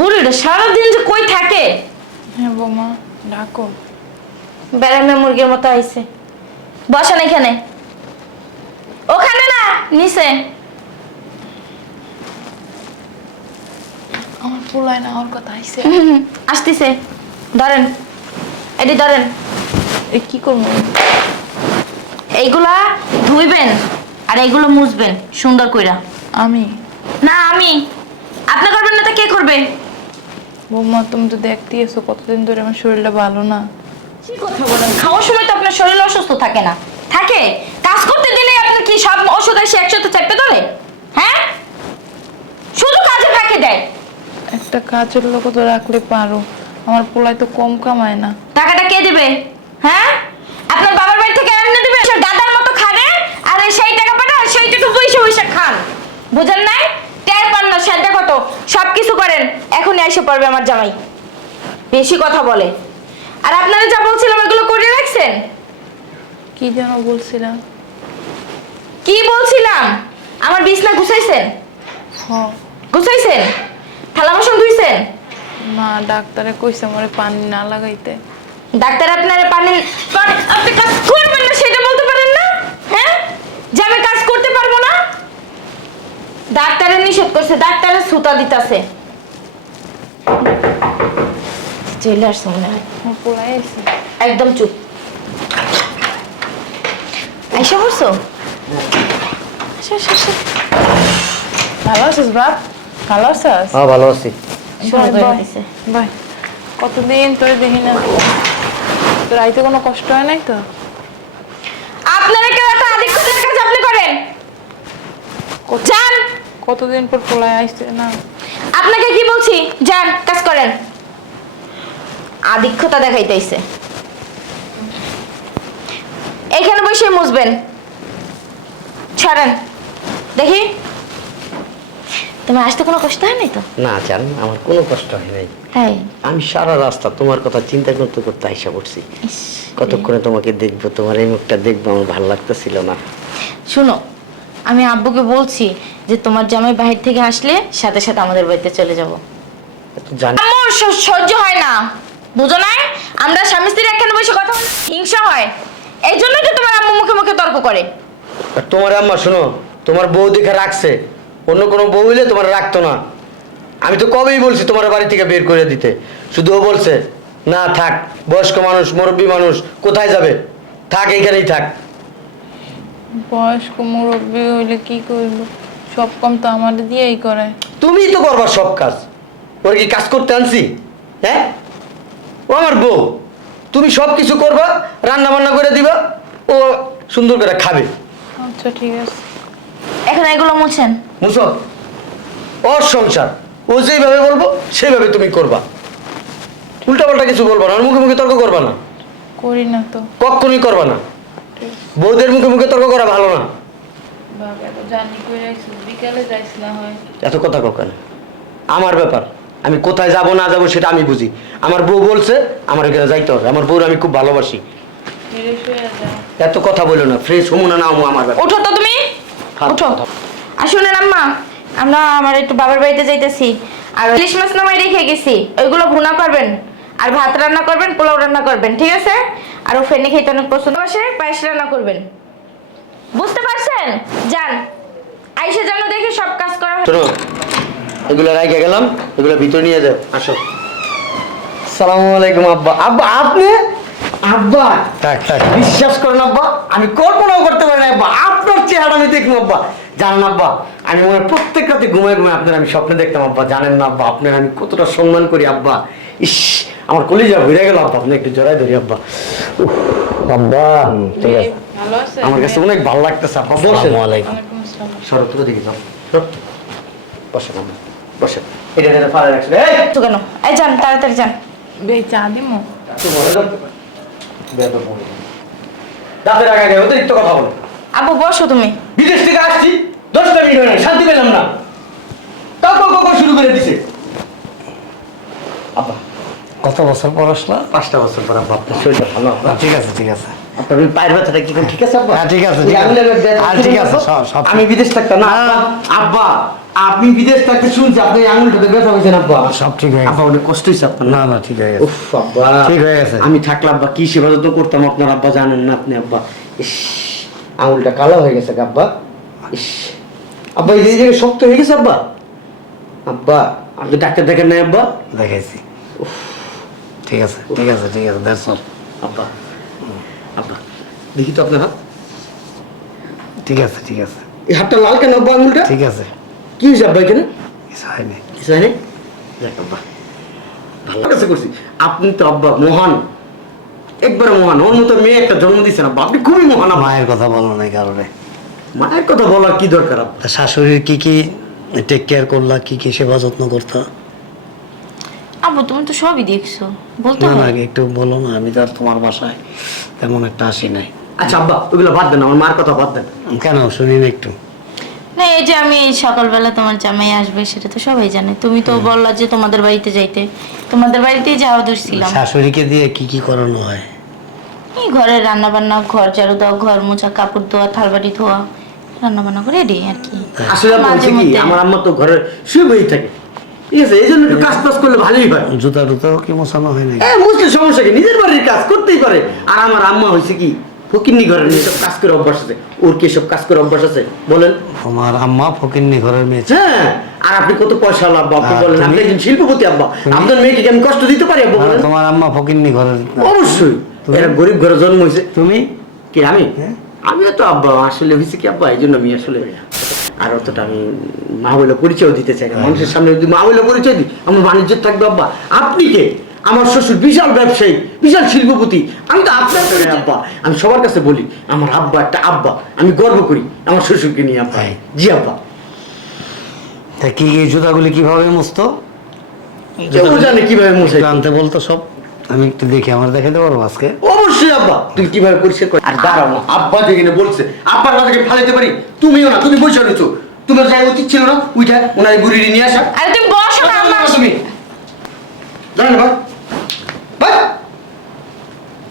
বুড়িটা সারাদিন যে কই থাকে? হ্যাঁ বৌমা ডাকো। ব্যারামে মুরগির মতো আইছে। বসেন এখানে। ওখানে না নিচে। আমার পোলায় না ওর কথা আসতেছে। ধরেন এটি ধরেন। কি করব? এইগুলা ধুইবেন আর এইগুলো মুছবেন সুন্দর কইরা। আমি? না আমি। আপনি করবেন না তো কে করবে? বৌমা তুমি তো দেখতে এসো কতদিন ধরে আমার শরীরটা ভালো না। কি কথা বলেন? খাওয়ার সময় তো আপনার শরীর অসুস্থ থাকে না। থাকে? কাজ করতে দিলে আপনার কি সব ওষুধ এসে একসাথে চেপে ধরে? হ্যাঁ? শুধু কাজে ফাঁকে দেয়। একটা কাজের লোক তো রাখলে পারো। আমার পোলায় তো কম কামায় না। টাকাটা কে দিবে? হ্যাঁ? আপনার বাবার বাড়ি থেকে এনে দিবে? সে গাদার মতো খাবে আর সেই টাকা পাঠান সেই টাকা বইসে বইসে খান। বুঝেন নাই? সেটা কত? সব কিছু করেন এখনই এসে পড়বে আমার জামাই। বেশি কথা বলে। আর আপনারা যা বলছিলাম এগুলো করে রাখছেন? কি যেন বলছিলাম? কি বলছিলাম? আমার বিছনা গুছাইছেন? গুছাইছেন? থালা বাসন ধুইছেন? না ডাক্তারে কইছে আমারে পানি না লাগাইতে। ডাক্তার আপনারা পানি পানি- আপনি কাজ করবেন না সেটা বলতে পারেন না? হ্যাঁ? যে আমি কাজ ডাক্তারের নিষেধ করছে ডাক্তারের সুতা দিতাছে। চলে আসছে মনে হয়। একদম চুপ। আইসা করছ। ভালো আছিস বাপ? ভালো আছিস? হ্যাঁ ভালো আছি। বাই, কতদিন তোরে দেখি না? তোর আইতে কোনো কষ্ট হয় নাই তো? আপনারা কেউ একটা আধিক্যতার কাজ আপনি করেন? যান। কতদিন পর পোলায় আইছে না। আপনাকে কি বলছি? যান কাজ করেন। আধিক্যতা দেখাইতেছে। এখানে বসে মুছবেন। ছাড়েন। দেখি। তোমার আসতে কোনো কষ্ট হয় নাই তো? না জান আমার কোনো কষ্ট হয় নাই। তাই? আমি সারা রাস্তা তোমার কথা চিন্তা করতে করতে আইসা পড়ছি। কতক্ষণে তোমাকে দেখব? তোমার এই মুখটা দেখব আমার ভালো লাগতেছিল না। শুনো আমি আব্বুকে বলছি যে তোমার জামাই বাহির থেকে আসলে সাথে সাথে আমাদের বাড়িতে চলে যাব। আমার সহ্য হয় না। বুঝো না আমরা স্বামী স্ত্রী একখানে বসে কথা হিংসা হয়। এই জন্যই তো তোমার আম্মু মুখে মুখে তর্ক করে। আর তোমার আম্মা শোনো তোমার বউ দেখে রাখছে। অন্য কোনো বউ হইলে তোমার রাখতো না। আমি তো কবেই বলছি তোমার বাড়ি থেকে বের করে দিতে। শুধু ও বলছে না থাক বয়স্ক মানুষ মুরব্বী মানুষ কোথায় যাবে? থাক এইখানেই থাক। বয়স্ক মুরব্বী হইলে কি করব সব কম তো আমার দিয়েই করে তুমিই তো করবা সব কাজ। ওর কি কাজ করতে আনছি? হ্যাঁ? ও আমার বউ। তুমি সব কিছু করবা রান্না বান্না করে দিবা ও সুন্দর করে খাবে। আচ্ছা ঠিক আছে। এখন এগুলো মুছেন? মুসো ওর সংসার। ও যেইভাবে বলব সেইভাবে তুমি করবা। উল্টাপাল্টা কিছু বলবা না আর মুখে মুখে তর্ক করবা না। করি না তো। কখনই করবা না। বউদের মুখে মুখে তর্ক করা ভালো না। এত কথা কখন আমার ব্যাপার আমি কোথায় যাব না যাব সেটা আমি বুঝি। আমার বউ বলছে আমার এখানে যাইতে হবে। আমার বউর আমি খুব ভালোবাসি। এত কথা বলো না ফ্রেশ হমু না না আমার ব্যাপার। ওঠো তো তুমি। ওঠো। আর শুনেন আম্মা আমরা আমার একটু বাবার বাড়িতে যাইতেছি। আর ইলিশ মাছ নামাই রেখে গেছি। ওইগুলো ভুনা করবেন। আর ভাত রান্না করবেন পোলাও রান্না করবেন ঠিক আছে? আর ও ফেনে খেতে অনেক পছন্দ আসে পায়েস রান্না করবেন। বুঝতে পারছেন? যান। আইসে যেন দেখে সব কাজ করা হয়। শোনো এগুলো রাইখে গেলাম এগুলো ভিতরে নিয়ে যাও। আসো। সালামু আলাইকুম আব্বা। আব্বা আপনি? আব্বা থাক থাক বিশ্বাস করেন আব্বা আমি কল্পনাও করতে পারি না আব্বা। আপনার চেহারা আমি দেখব আব্বা। জানেন আব্বা আমি মনে প্রত্যেক রাতে ঘুমায় ঘুমায় আপনার আমি স্বপ্নে দেখতাম আব্বা। জানেন না আব্বা আপনার আমি কতটা সম্মান করি আব্বা। ইস আমার কলিজা ঘুরে গেল আব্বা আপনি একটু জড়াই ধরি আব্বা। আব্বা। ঠিক আছে? আমার কাছে অনেক ভালো লাগতেছে আব্বা। বসেন। দিকে যাও। শরৎ, বসেন আব্বা। বসেন। এটা এটা ফালা রাখছেন। এই! তো কেন? এই যান তাড়াতাড়ি যান। বে চা দিমু। একটু বলে দাও বেয়াদব দাঁতের আগে আগে অতিরিক্ত কথা বলো। আব্বু বসো তুমি। বিদেশ থেকে আসছি দশটা মিনিট হয় শান্তি পেলাম না। কক কক শুরু করে দিছে। আব্বা। কত বছর পর আসলা পাঁচটা বছর পর আব্বা আপনার। শরীরটা ভালো আব্বা। ঠিক আছে ঠিক আছে। আপনার ওই পায়ের ব্যথাটা কি এখন ঠিক আছে আব্বা? হ্যাঁ, ঠিক আছে, ঠিক আছে। আঙুলের ব্যথা ছিল ঠিক আছে, সব- সব আমি বিদেশ থাকতাম না আব্বা আব্বা আপনি বিদেশ থাকতে শুনছি আপনি আঙুলটাতে ব্যথা হয়েছেন আব্বা? সব ঠিক হয়ে আব্বা অনেক কষ্ট হয়েছে আপনার না? না ঠিক হয়ে গেছে। উফ আব্বা। ঠিক হয়ে গেছে। আমি থাকলাম আব্বা কি সেবা যত্ন করতাম আপনার আব্বা জানেন না আপনি আব্বা। ইস আঙুলটা কালো হয়ে গেছে আব্বা। ইস আব্বা এই জায়গায় শক্ত হয়ে গেছে আব্বা। আব্বা আপনি ডাক্তার দেখেন নাই আব্বা? দেখাইছি। ঠিক আছে ঠিক আছে ঠিক আছে দ্যাটস অল আব্বা আব্বা দেখি তো আপনার হাত। ঠিক আছে ঠিক আছে। এই হাতটা লাল কেন আব্বা আঙুলটা? ঠিক আছে। কি হয়েছে আব্বা এখানে? কিছু হয়নি। কিছু হয়নি? আব্বা ভালো কাছে করছি। আপনি তো আব্বা মহান একবারে মহান। ওর মতো মেয়ে একটা জন্ম দিচ্ছেন আব্বা। আপনি খুবই মহান মায়ের কথা বলো নাই কারণে। মায়ের কথা বলার কি দরকার তা শাশুড়ির কি কি টেক কেয়ার করলা কি কি সেবা যত্ন করতা? আব্বু তুমি তো সবই দেখছ। বলতে না হয়। একটু বলো না আমি তো আর তোমার বাসায় তেমন একটা আসি নাই। আচ্ছা আব্বা ওগুলো বাদ দেন আমার মার কথা বাদ দেন। কেন? শুনি না একটু। না এই যে আমি এই সকালবেলা তোমার জামাই আসবে সেটা তো সবাই জানে। তুমি তো বললা যে তোমাদের বাড়িতে যাইতে। তোমাদের বাড়িতেই যাওয়া দূরছিলাম শাশুড়িকে দিয়ে কি কি করানো হয়? এই ঘরের রান্না বান্না ঘর ঝাড়ু দেওয়া ঘর মোছা কাপড় ধোয়া থালবাড়ি ধোয়া রান্না বান্না করে রেডি আর কি। আসলে মাঝে মধ্যে। আমার আম্মা তো ঘরে শুয়ে বই থাকে। ঠিক আছে এই জন্য একটু কাজ টাজ করলে ভালোই হয়। জুতা টুতাও কি মোছানো হয় নাকি? হ্যাঁ মুসলিম সমস্যা কি? নিজের বাড়ির কাজ করতেই পারে। আর আমার আম্মা হয়েছে কি? ফকিন্নি ঘরের সব কাজ করে অভ্যাস আছে। ওর কি সব কাজ করে অভ্যাস আছে? বলেন। তোমার আম্মা ফকিন্নি ঘরের মেয়ে। হ্যাঁ আর আপনি কত পয়সা আব্বা আপনি বলেন আপনি একজন শিল্পপতি আব্বা। আপনার মেয়েকে আমি কষ্ট দিতে পারি আব্বা বলেন? তোমার আম্মা ফকিন্নি ঘরের অবশ্যই। এরা গরিব ঘরে জন্ম হয়েছে। তুমি? কি আমি? হ্যাঁ। আমিও তো আব্বা আসলে হয়েছে কি আব্বা? এই জন্য আমি আসলে আর অতটা আমি মা বলে পরিচয় দিতে চাই না। মানুষের সামনে যদি মা বলে পরিচয় দিই আমার বাণিজ্য থাকবে আব্বা। আপনি কে? আমার শ্বশুর বিশাল ব্যবসায়ী বিশাল শিল্পপতি। আমি তো আপনার কাছে আব্বা। আমি সবার কাছে বলি আমার আব্বা একটা আব্বা। আমি গর্ব করি আমার শ্বশুরকে নিয়ে আব্বা। জি আব্বা। তা কি এই জুতাগুলি কীভাবে মুছতো? ও জানে কীভাবে মুছে? আনতে বলতো সব। আমি একটু দেখি আমার দেখাতে পারব আজকে? অবশ্যই আব্বা। তুমি কীভাবে পরিষ্কার করে আর দাঁড়াও। না আব্বা যেখানে বলছে আব্বার কথাকে ফালাইতে পারি? তুমিও না তুমি বসে রয়েছো। তোমার যাই উচিত ছিল না উইটা ওনার বুড়ি নিয়ে আসা। আরে তুমি বসো না আমার তুমি। দাঁড়ান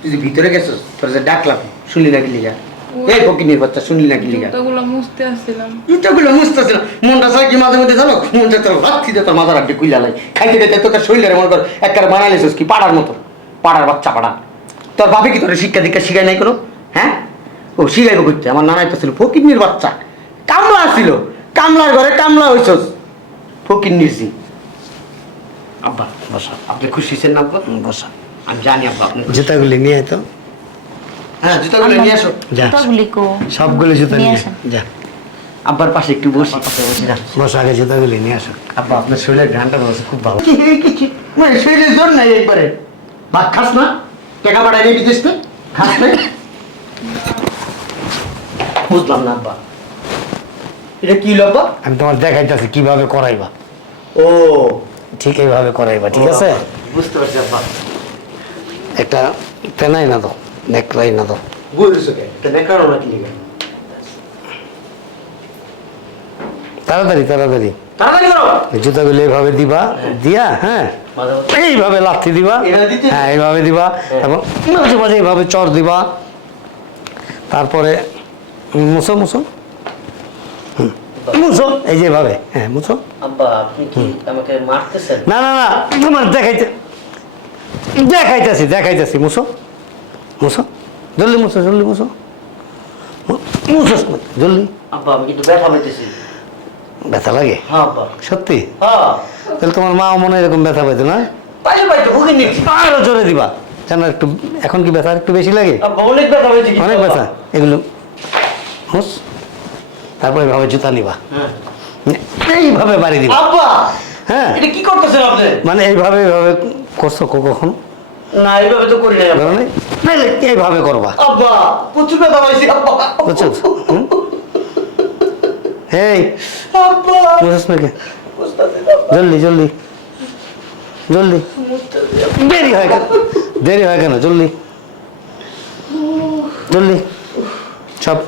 তুই যে ভিতরে গেছিস তোর যে ডাকলাম শুনলি না গিলি যা এই ফকিনির বাচ্চা শুনলি না গিলি যা জুতোগুলো মুছতে আসছিলাম। জুতাগুলো মনটা চাই কি মাঝে মধ্যে জানো? মনটা তোর দিতে তোর মাথার আড্ডি কুইলা লাই। খাইতে খাইতে তোকে শরীরের মনে কর একবারে বানাইলিস কি পাড়ার মতো। পাড়ার বাচ্চা পাড়া। তোর বাপে কি তোর শিক্ষা দীক্ষা শিখায় নাই কোনো? হ্যাঁ? ও শিখাইব করতে আমার নানাই তো ছিল ফকিন্নির বাচ্চা। কামলা ছিল কামলার ঘরে কামলা হইছস। ফকিন্নির জি। আব্বা বসা আপনি খুশি ছিলেন না আব্বা? বসা। আমি জানি আব্বা আপনি জুতাগুলি নিয়ে তো। হ্যাঁ জুতাগুলো নিয়ে আসো। যা। জুতাগুলি কো। সবগুলি জুতা নিয়ে যা। আব্বার পাশে একটু বসি। বসি আগে জুতাগুলি নিয়ে আসো। আব্বা আপনার শরীরের ঘ্রাণটা বসে খুব ভালো। কি কি কি? মানে শরীরের জোর নাই একবারে। ভাত খাস না? টাকা পাঠাই নেই বিদেশ থেকে খাস নাই বুঝলাম না আব্বা। এটা কি হলো আব্বা? আমি তোমার দেখাইতেছি কীভাবে করাইবা। ও। ঠিক এইভাবে করাইবা ঠিক আছে? বুঝতে পারছি আব্বা। একটা পেনাই না দাও নেকলাই না দাও। বুঝেছ কে? এটা না কি তাড়াতাড়ি তাড়াতাড়ি। জুতাগুলি এইভাবে দিবা দিয়া হ্যাঁ? মাঝে- এইভাবে লাথি দিবা হ্যাঁ এইভাবে দিবা এবং মাঝে মাঝে এইভাবে চর দিবা। তারপরে উম, মুছো। মুছো মুছো এই যে হ্যাঁ মুছো। না না না তোমার দেখাইতে দেখাইতেছি দেখাইতেছি মুছো। মুছো জলদি মুছো জলদি মুছো। মু- জলদি। আব্বা আমি কিন্তু ব্যথা পাইতেছি। ব্যথা লাগে? হ্যাঁ সত্যি? হ্যাঁ। তাহলে তোমার মা মনে এরকম ব্যথা পাইতো না? আরও জোরে দিবা। কেন একটু এখন কি ব্যথা একটু বেশি লাগে? অনেক ব্যথা। এগুলো হুস তারপরে এভাবে জুতা নিবা। হ্যাঁ। এইভাবে বাড়ি দিবা। হ্যাঁ। এটা কি করতেছেন আপনি? মানে এইভাবে এইভাবে করছ কখন? না এইভাবে তো করি নাইলে এইভাবে করবা। আব্বা প্রচুর ব্যথা পাইছি আব্বা। বুঝছ? এই বুঝছ নাকি। জলদি জলদি জলদি। দেরি হয় কেন? দেরি হয় কেন? জলদি। জলদি। সব।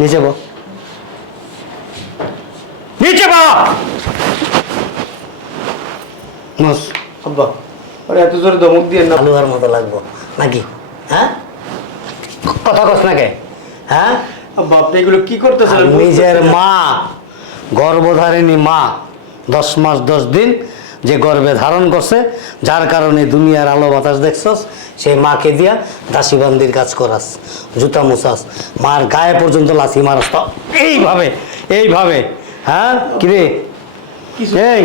নিচে বো। নিচে বো! মস আব্বা আরে এত জোরে ধমক দিয়ে না আলুয়ার মতো লাগবো। নাকি? হ্যাঁ? কথা কস না কে হ্যাঁ? আব্বা এগুলো কি করতেছেন নিজের মা গর্ভধারিণী মা দশ মাস দশ দিন যে গর্ভে ধারণ করছে যার কারণে দুনিয়ার আলো বাতাস দেখছস সেই মাকে দিয়া দাসীবান্দির কাজ করাস জুতা মুছাস মার গায়ে পর্যন্ত লাথি মারাস। তো এইভাবে এইভাবে হ্যাঁ? কিরে কিছু এই।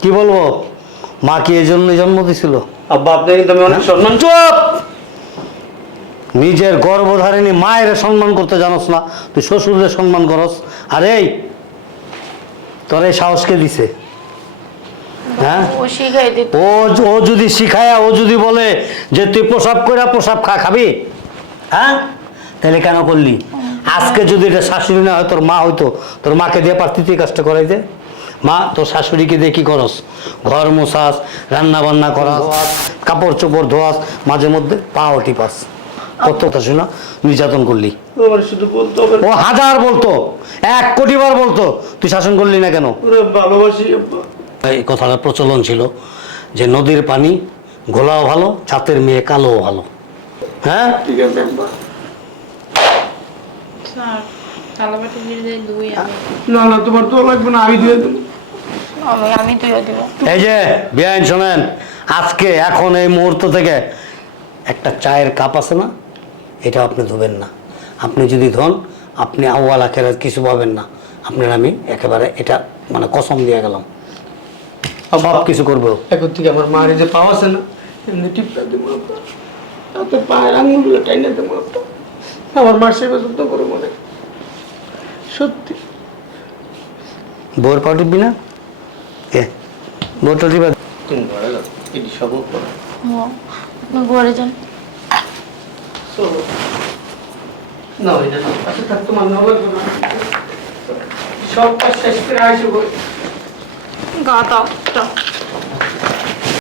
কি বলব? মা কি এই জন্য জন্ম দিছিল? আব্বা আপনি কিন্তু আমি অনেক সম্মান চুপ নিজের গর্ভধারিণী মায়ের সম্মান করতে জানোস না। তুই শ্বশুরের সম্মান করস। আর এই তোর এই সাহসকে দিছে? হ্যাঁ? ও ও যদি শিখায়া ও যদি বলে যে তুই প্রসাব করে প্রসাব খা খাবি? হ্যাঁ? তাহলে কেন করলি? আজকে যদি এটা শাশুড়ি না হয় তোর মা হইতো তোর মাকে দিয়ে পারতি তুই কাজটা করাইতে? মা তোর শাশুড়িকে দিয়ে কি করস? ঘর মোছাস রান্না বান্না করাস কাপড় চোপড় ধোয়াস মাঝে মধ্যে পাও টিপাস কত কথা শোনা নির্যাতন করলি। আমার শুধু বলতে ও হাজার বলতো এক কোটি বার বলতো তুই শাসন করলি না কেন? ভালোবাসি এই কথাটা প্রচলন ছিল যে নদীর পানি ঘোলাও ভালো ছাতের মেয়ে কালোও ভালো। হ্যাঁ? ঠিক আছে না না তোমার তো লাগবে না আমি দিয়ে দেবো। আমি আমি তুইও দিব। এই যে বিআইন শোনেন আজকে এখন এই মুহূর্ত থেকে একটা চায়ের কাপ আছে না? এটা আপনি ধুবেন না। আপনি যদি ধন আপনি আউয়াল আখের কিছু পাবেন না। আপনার আমি একেবারে এটা মানে কসম দিয়ে গেলাম। সব কিছু করব। এখন থেকে আমার মায়ের যে পাওয়া আছে না এমনি টিপটা দেবো তাতে পায়ের আঙুলগুলো টাইনে দেবো আমার মার সেবা করে মনে। সত্যি। বউয়ের পা টিপবি না? এ টিপা। তুমি ঘরে যাও এটি সব ঘরে যান। চলো না, এটা না পাশে থাকতে আমার ভালো লাগবে না। সব কাজ শেষ করে আসব গা দাও।